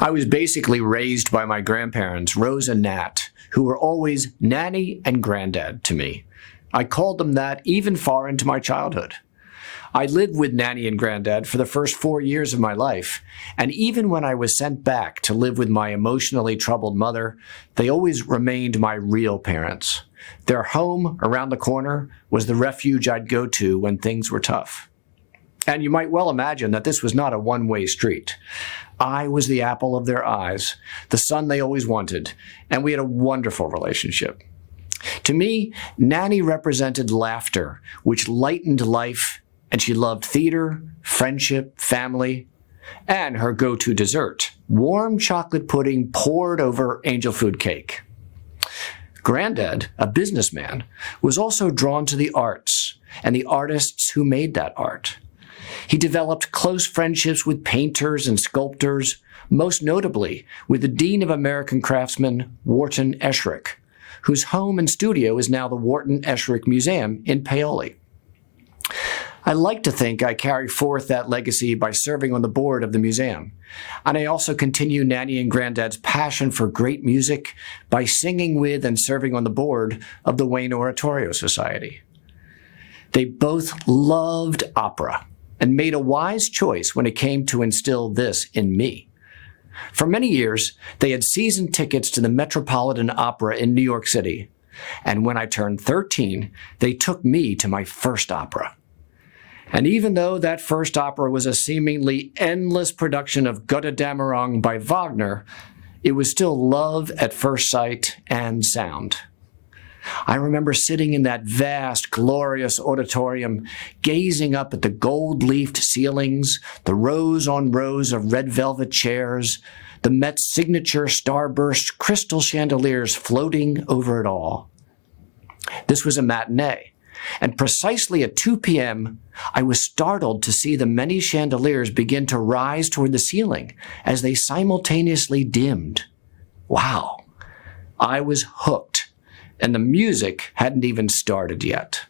I was basically raised by my grandparents, Rose and Nat, who were always Nanny and Granddad to me. I called them that even far into my childhood. I lived with Nanny and Granddad for the first 4 years of my life, and even when I was sent back to live with my emotionally troubled mother, they always remained my real parents. Their home around the corner was the refuge I'd go to when things were tough. And you might well imagine that this was not a one-way street. I was the apple of their eyes, the son they always wanted, and we had a wonderful relationship. To me, Nanny represented laughter, which lightened life, and she loved theater, friendship, family, and her go-to dessert, warm chocolate pudding poured over angel food cake. Granddad, a businessman, was also drawn to the arts and the artists who made that art. He developed close friendships with painters and sculptors, most notably with the Dean of American Craftsmen, Wharton Esherick, whose home and studio is now the Wharton Esherick Museum in Paoli. I like to think I carry forth that legacy by serving on the board of the museum, and I also continue Nanny and Granddad's passion for great music by singing with and serving on the board of the Wayne Oratorio Society. They both loved opera and made a wise choice when it came to instill this in me. For many years, they had season tickets to the Metropolitan Opera in New York City, and when I turned 13, they took me to my first opera. And even though that first opera was a seemingly endless production of Götterdämmerung by Wagner, it was still love at first sight and sound. I remember sitting in that vast, glorious auditorium, gazing up at the gold-leafed ceilings, the rows on rows of red velvet chairs, the Met's signature starburst crystal chandeliers floating over it all. This was a matinee, and precisely at 2 p.m., I was startled to see the many chandeliers begin to rise toward the ceiling as they simultaneously dimmed. Wow, I was hooked, and the music hadn't even started yet.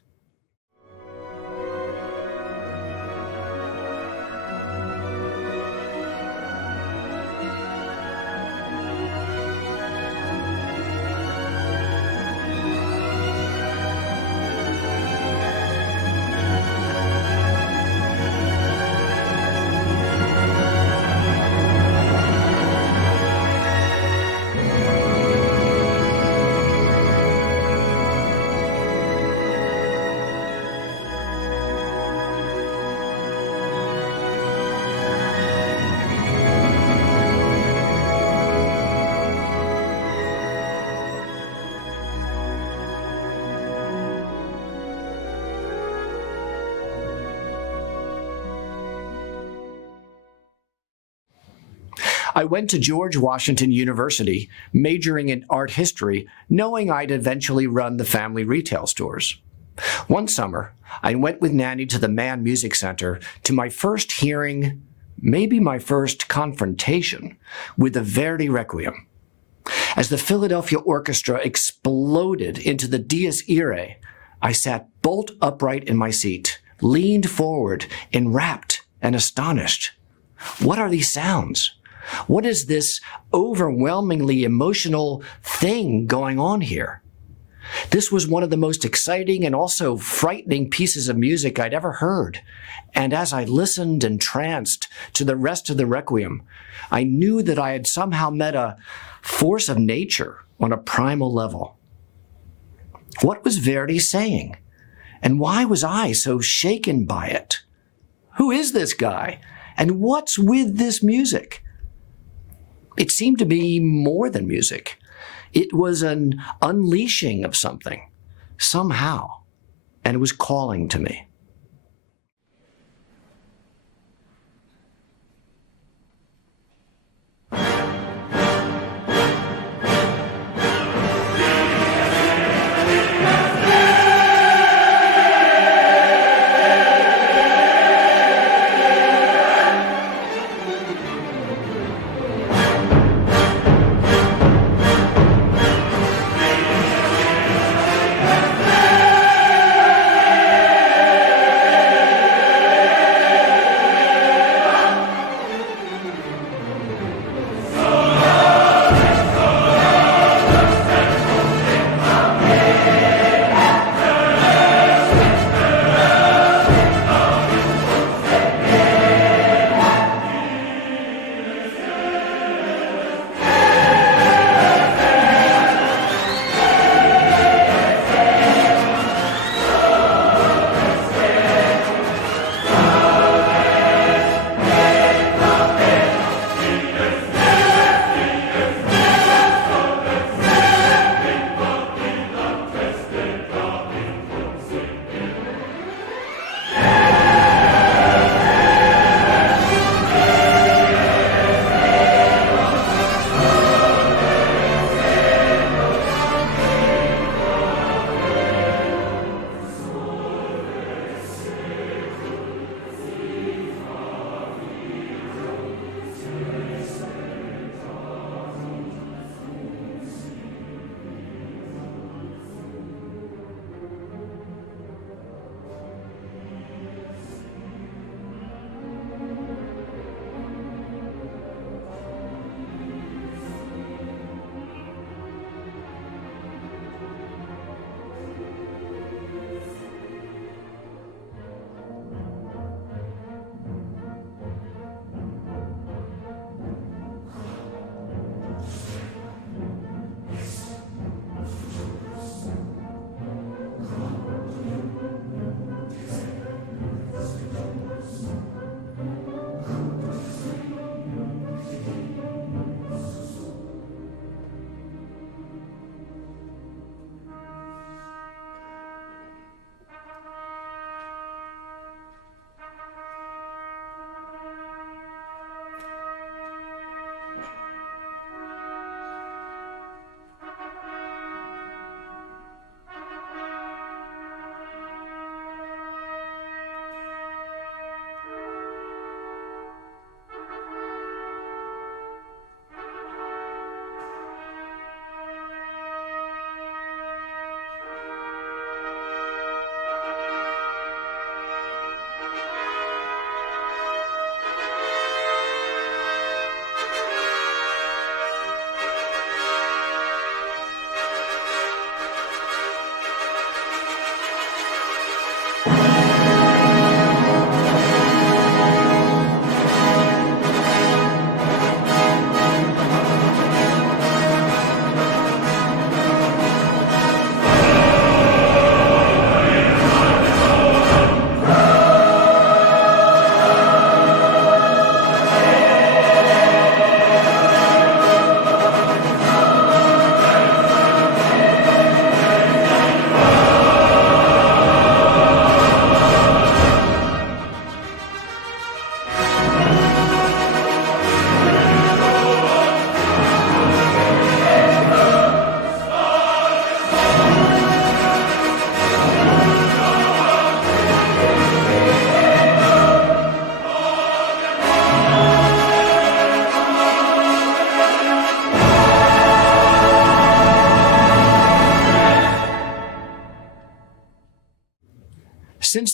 I went to George Washington University, majoring in art history, knowing I'd eventually run the family retail stores. One summer, I went with Nanny to the Mann Music Center to my first hearing, maybe my first confrontation, with the Verdi Requiem. As the Philadelphia Orchestra exploded into the Dies Irae, I sat bolt upright in my seat, leaned forward, enrapt and astonished. What are these sounds? What is this overwhelmingly emotional thing going on here? This was one of the most exciting and also frightening pieces of music I'd ever heard. And as I listened entranced to the rest of the Requiem, I knew that I had somehow met a force of nature on a primal level. What was Verdi saying? And why was I so shaken by it? Who is this guy? And what's with this music? It seemed to be more than music. It was an unleashing of something, somehow, and it was calling to me.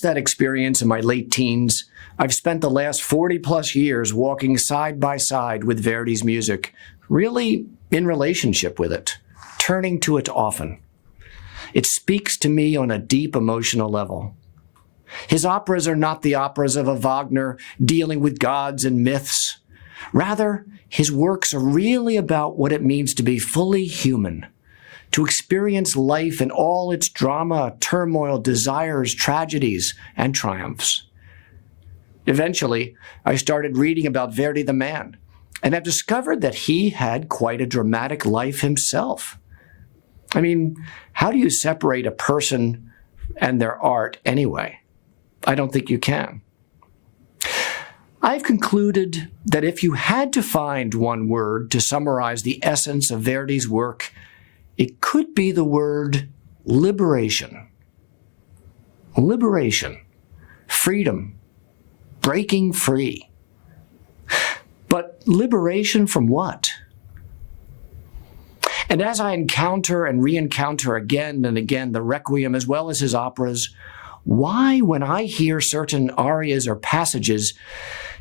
that experience in my late teens, I've spent the last 40-plus years walking side by side with Verdi's music, really in relationship with it, turning to it often. It speaks to me on a deep emotional level. His operas are not the operas of a Wagner dealing with gods and myths. Rather, his works are really about what it means to be fully human, to experience life in all its drama, turmoil, desires, tragedies, and triumphs. Eventually, I started reading about Verdi the man, and I've discovered that he had quite a dramatic life himself. I mean, how do you separate a person and their art anyway? I don't think you can. I've concluded that if you had to find one word to summarize the essence of Verdi's work, it could be the word liberation. Liberation, freedom, breaking free. But liberation from what? And as I encounter and re-encounter again and again the Requiem as well as his operas, why, when I hear certain arias or passages,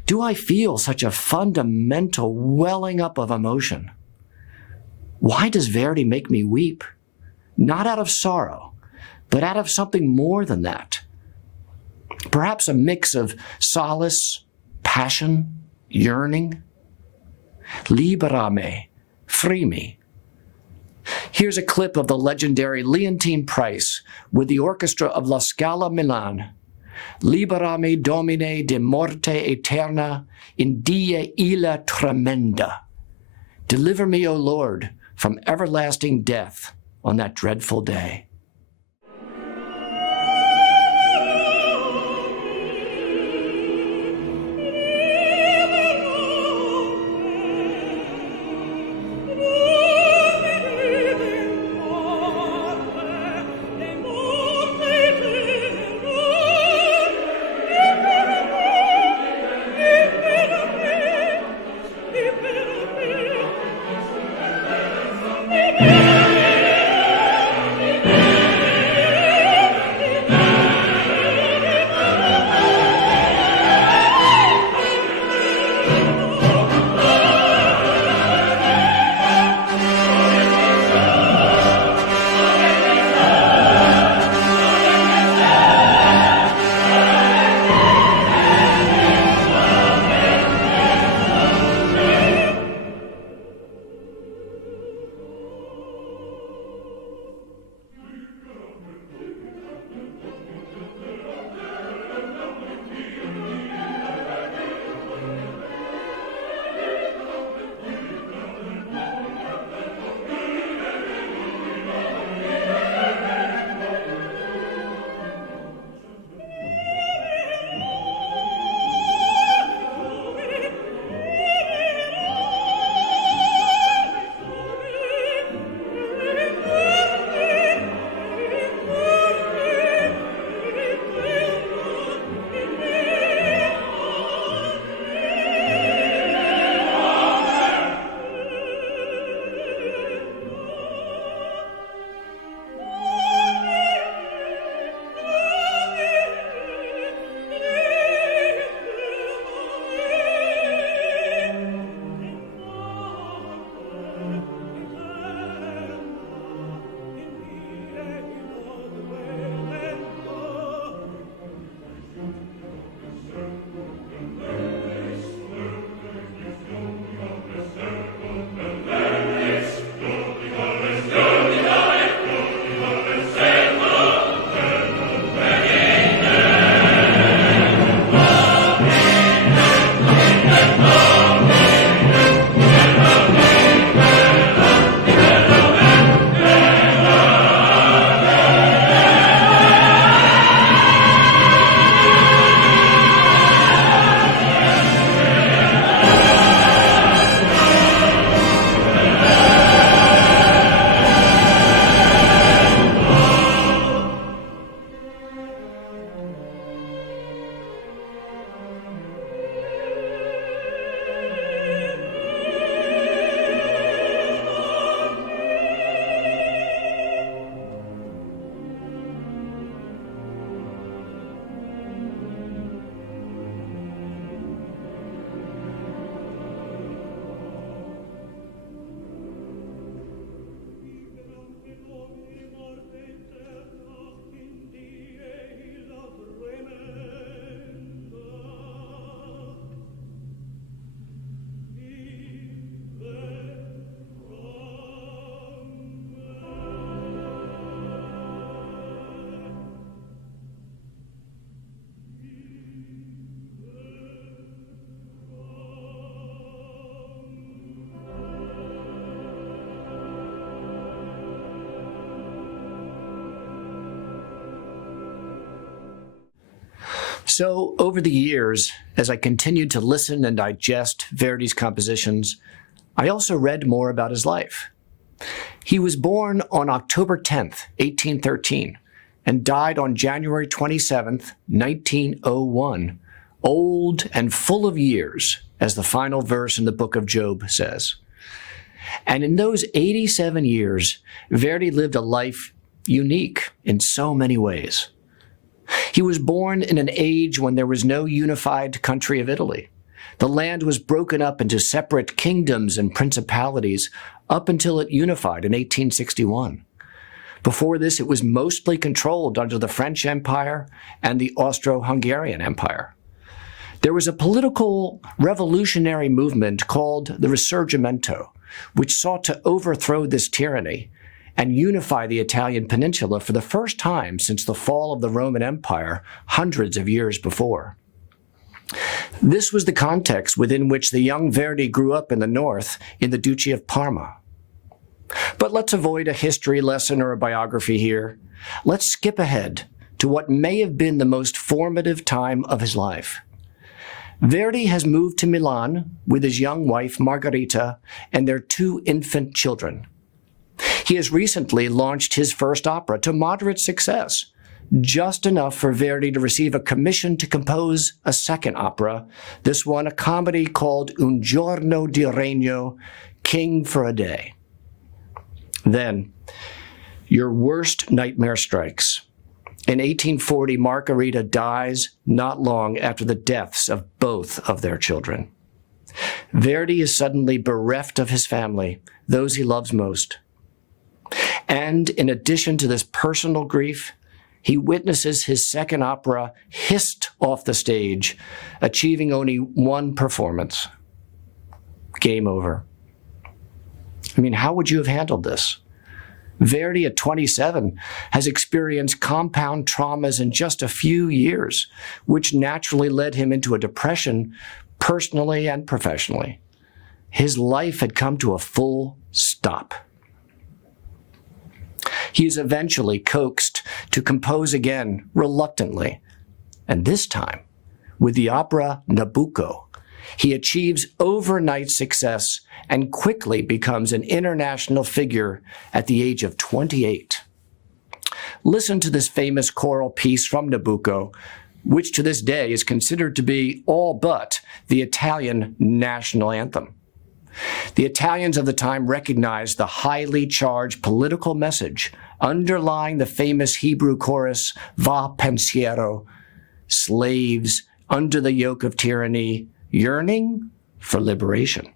do I feel such a fundamental welling up of emotion? Why does Verdi make me weep? Not out of sorrow, but out of something more than that. Perhaps a mix of solace, passion, yearning. Liberame, free me. Here's a clip of the legendary Leontine Price with the orchestra of La Scala Milan. Liberame Domine de morte eterna in die illa tremenda. Deliver me, O Lord, from everlasting death on that dreadful day. So, over the years, as I continued to listen and digest Verdi's compositions, I also read more about his life. He was born on October 10th, 1813, and died on January 27th, 1901, old and full of years, as the final verse in the book of Job says. And in those 87 years, Verdi lived a life unique in so many ways. He was born in an age when there was no unified country of Italy. The land was broken up into separate kingdoms and principalities up until it unified in 1861. Before this, it was mostly controlled under the French Empire and the Austro-Hungarian Empire. There was a political revolutionary movement called the Risorgimento, which sought to overthrow this tyranny and unify the Italian peninsula for the first time since the fall of the Roman Empire hundreds of years before. This was the context within which the young Verdi grew up in the north in the Duchy of Parma. But let's avoid a history lesson or a biography here. Let's skip ahead to what may have been the most formative time of his life. Verdi has moved to Milan with his young wife, Margherita, and their 2 infant children. He has recently launched his first opera to moderate success, just enough for Verdi to receive a commission to compose a second opera, this one a comedy called Un giorno di regno, King for a Day. Then, your worst nightmare strikes. In 1840, Margherita dies not long after the deaths of both of their children. Verdi is suddenly bereft of his family, those he loves most. And in addition to this personal grief, he witnesses his second opera hissed off the stage, achieving only 1 performance. Game over. I mean, how would you have handled this? Verdi, at 27, has experienced compound traumas in just a few years, which naturally led him into a depression, personally and professionally. His life had come to a full stop. He is eventually coaxed to compose again, reluctantly, and this time with the opera Nabucco. He achieves overnight success and quickly becomes an international figure at the age of 28. Listen to this famous choral piece from Nabucco, which to this day is considered to be all but the Italian national anthem. The Italians of the time recognized the highly charged political message underlying the famous Hebrew chorus, Va pensiero, slaves under the yoke of tyranny, yearning for liberation.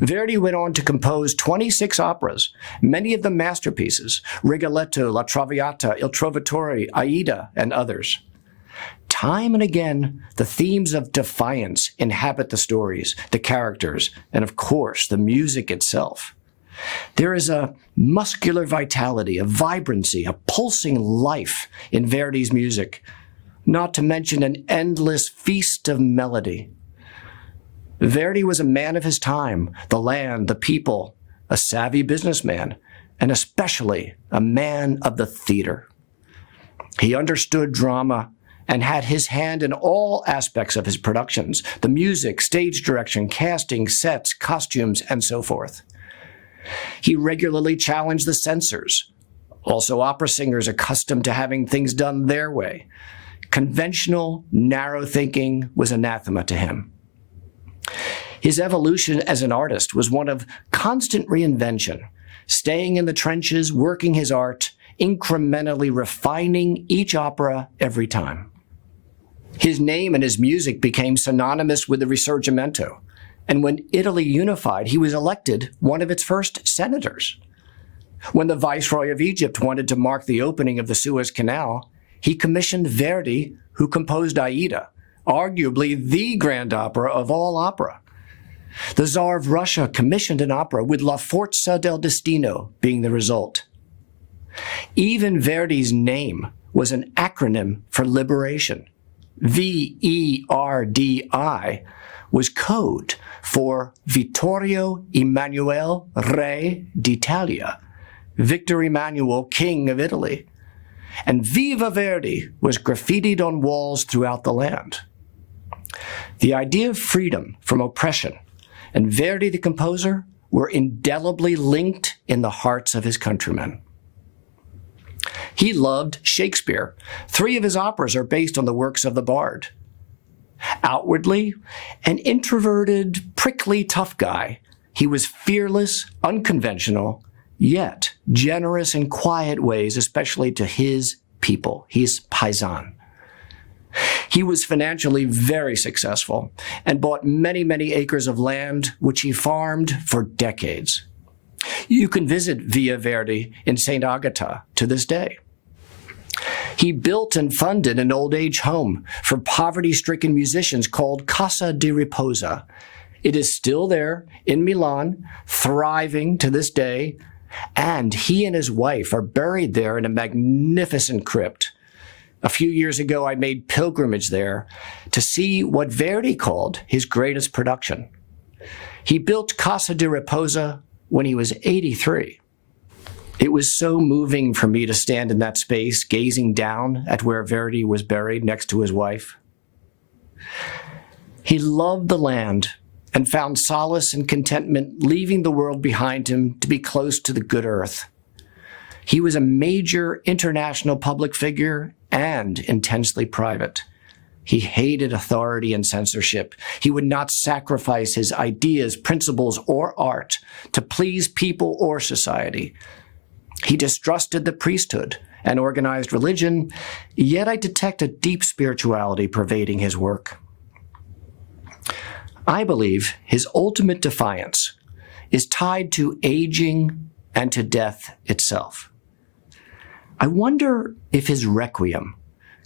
Verdi went on to compose 26 operas, many of them masterpieces: Rigoletto, La Traviata, Il Trovatore, Aida, and others. Time and again, the themes of defiance inhabit the stories, the characters, and of course, the music itself. There is a muscular vitality, a vibrancy, a pulsing life in Verdi's music, not to mention an endless feast of melody. Verdi was a man of his time, the land, the people, a savvy businessman, and especially a man of the theater. He understood drama and had his hand in all aspects of his productions: the music, stage direction, casting, sets, costumes, and so forth. He regularly challenged the censors, also opera singers accustomed to having things done their way. Conventional, narrow thinking was anathema to him. His evolution as an artist was one of constant reinvention, staying in the trenches, working his art, incrementally refining each opera every time. His name and his music became synonymous with the Risorgimento, and when Italy unified, he was elected one of its first senators. When the Viceroy of Egypt wanted to mark the opening of the Suez Canal, he commissioned Verdi, who composed Aida, arguably the grand opera of all opera. The Tsar of Russia commissioned an opera with La Forza del Destino being the result. Even Verdi's name was an acronym for liberation. VERDI was code for Vittorio Emanuele Re d'Italia, Victor Emmanuel, King of Italy. And Viva Verdi was graffitied on walls throughout the land. The idea of freedom from oppression and Verdi the composer were indelibly linked in the hearts of his countrymen. He loved Shakespeare. 3 of his operas are based on the works of the bard. Outwardly, an introverted, prickly, tough guy, he was fearless, unconventional, yet generous in quiet ways, especially to his people, his paisan. He was financially very successful and bought many, many acres of land, which he farmed for decades. You can visit Via Verdi in St. Agata to this day. He built and funded an old age home for poverty-stricken musicians called Casa di Riposa. It is still there in Milan, thriving to this day, and he and his wife are buried there in a magnificent crypt. A few years ago, I made pilgrimage there to see what Verdi called his greatest production. He built Casa di Riposa when he was 83. It was so moving for me to stand in that space, gazing down at where Verdi was buried next to his wife. He loved the land and found solace and contentment leaving the world behind him to be close to the good earth. He was a major international public figure and intensely private. He hated authority and censorship. He would not sacrifice his ideas, principles, or art to please people or society. He distrusted the priesthood and organized religion, yet I detect a deep spirituality pervading his work. I believe his ultimate defiance is tied to aging and to death itself. I wonder if his Requiem,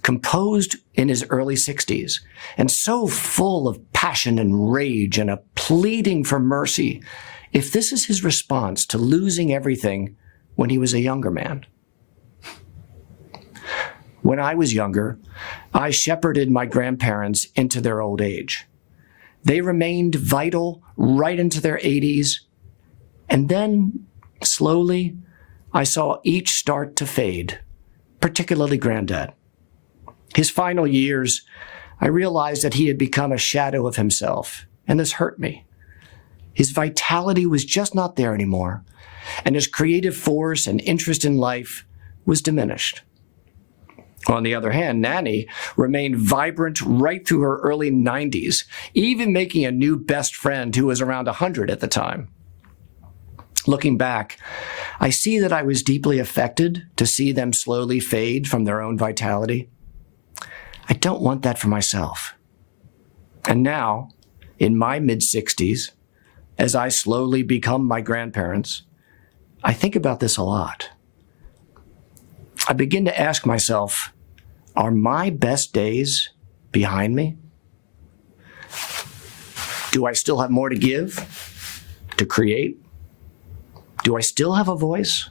composed in his early 60s, and so full of passion and rage and a pleading for mercy, if this is his response to losing everything when he was a younger man. When I was younger, I shepherded my grandparents into their old age. They remained vital right into their 80s, and then, slowly, I saw each start to fade, particularly Granddad. His final years, I realized that he had become a shadow of himself, and this hurt me. His vitality was just not there anymore, and his creative force and interest in life was diminished. On the other hand, Nanny remained vibrant right through her early 90s, even making a new best friend who was around 100 at the time. Looking back, I see that I was deeply affected to see them slowly fade from their own vitality. I don't want that for myself. And now, in my mid-60s, as I slowly become my grandparents, I think about this a lot. I begin to ask myself, are my best days behind me? Do I still have more to give, to create? Do I still have a voice?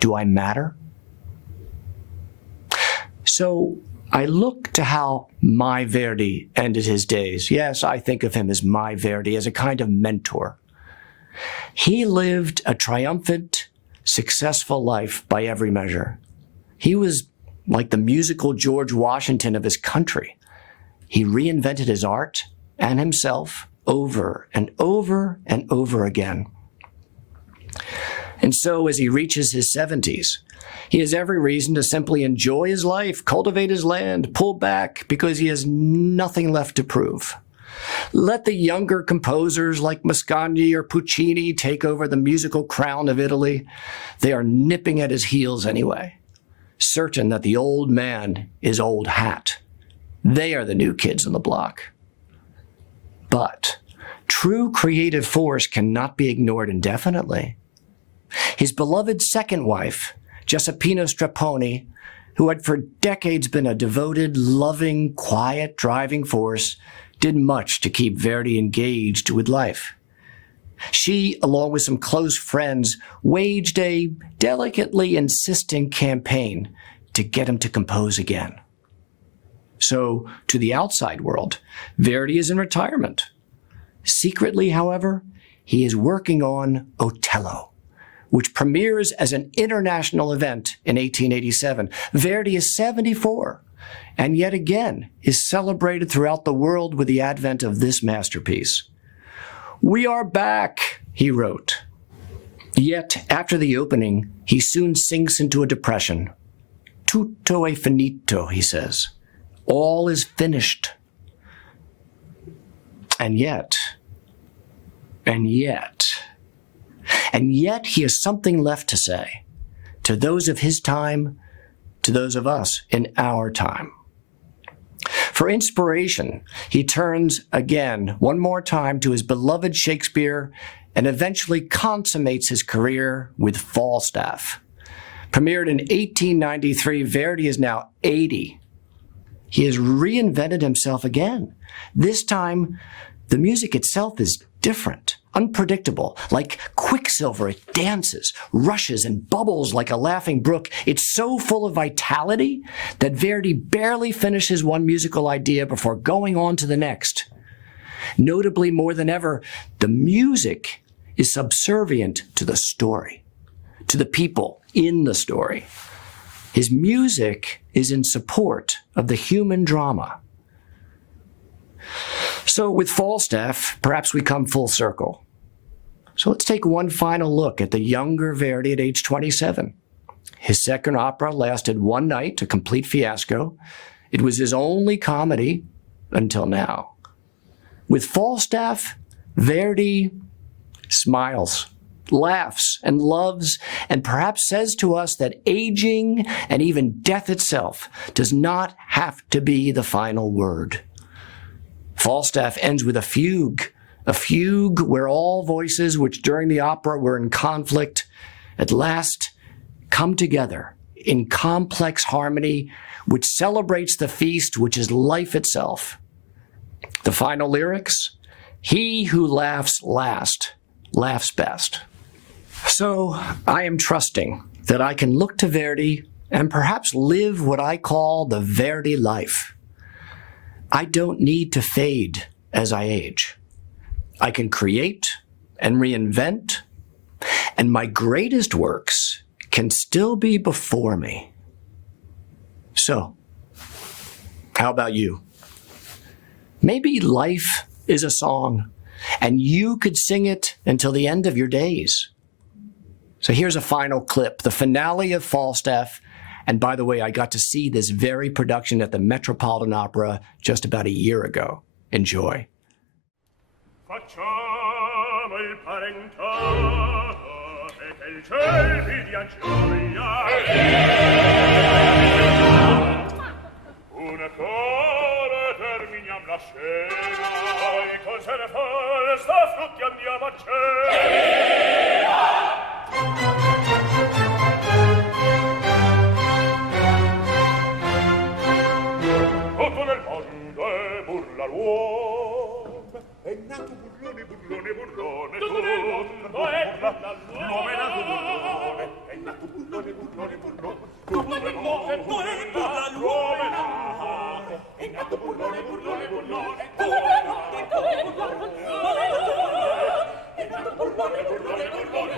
Do I matter? So I look to how my Verdi ended his days. Yes, I think of him as my Verdi, as a kind of mentor. He lived a triumphant, successful life by every measure. He was like the musical George Washington of his country. He reinvented his art and himself over and over and over again. And so as he reaches his 70s, he has every reason to simply enjoy his life, cultivate his land, pull back, because he has nothing left to prove. Let the younger composers like Mascagni or Puccini take over the musical crown of Italy. They are nipping at his heels anyway, certain that the old man is old hat. They are the new kids on the block. But true creative force cannot be ignored indefinitely. His beloved second wife, Giuseppina Strepponi, who had for decades been a devoted, loving, quiet, driving force, did much to keep Verdi engaged with life. She, along with some close friends, waged a delicately insistent campaign to get him to compose again. So, to the outside world, Verdi is in retirement. Secretly, however, he is working on Otello, which premieres as an international event in 1887. Verdi is 74, and yet again is celebrated throughout the world with the advent of this masterpiece. "We are back," he wrote. Yet, after the opening, he soon sinks into a depression. "Tutto è finito," he says. All is finished. And yet he has something left to say to those of his time, to those of us in our time. For inspiration, he turns again, one more time, to his beloved Shakespeare and eventually consummates his career with Falstaff. Premiered in 1893, Verdi is now 80. He has reinvented himself again. This time, the music itself is different, unpredictable. Like quicksilver, it dances, rushes, and bubbles like a laughing brook. It's so full of vitality that Verdi barely finishes one musical idea before going on to the next. Notably, more than ever, the music is subservient to the story, to the people in the story. His music is in support of the human drama. So with Falstaff, perhaps we come full circle. So let's take one final look at the younger Verdi at age 27. His second opera lasted one night, a complete fiasco. It was his only comedy until now. With Falstaff, Verdi smiles, laughs, and loves, and perhaps says to us that aging and even death itself does not have to be the final word. Falstaff ends with a fugue where all voices which during the opera were in conflict at last come together in complex harmony which celebrates the feast which is life itself. The final lyrics, "He who laughs last laughs best." So I am trusting that I can look to Verdi and perhaps live what I call the Verdi life. I don't need to fade as I age. I can create and reinvent, and my greatest works can still be before me. So, how about you? Maybe life is a song, and you could sing it until the end of your days. So here's a final clip, the finale of Falstaff. And by the way, I got to see this very production at the Metropolitan Opera just about a year ago. Enjoy. Facciamo il parentato e che il ciel vi dia gioia. Una cosa terminiam la scena e cose ne fa festa frutti andiamo a tutto nel mondo è burla l'uomo. È nato burlone, burlone, burlone. Tutto nel mondo è burla l'uomo. L'uomo è nato burlone. È nato burlone, burlone, burlone. Tutto nel mondo è burla l'uomo. È nato burlone, burlone, burlone. Tutto nel mondo è burla l'uomo. È nato burlone, burlone, burlone.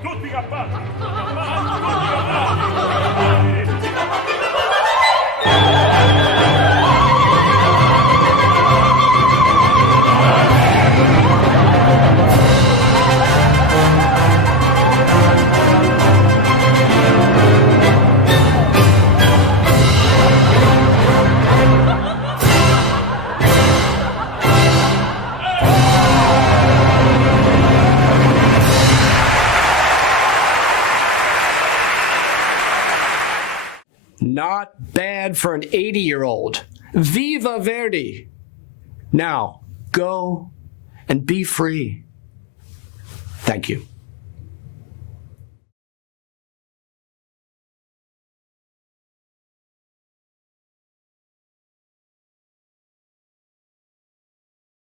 Tutti cappati! Not bad for an 80-year-old. Viva Verdi! Now, go and be free. Thank you.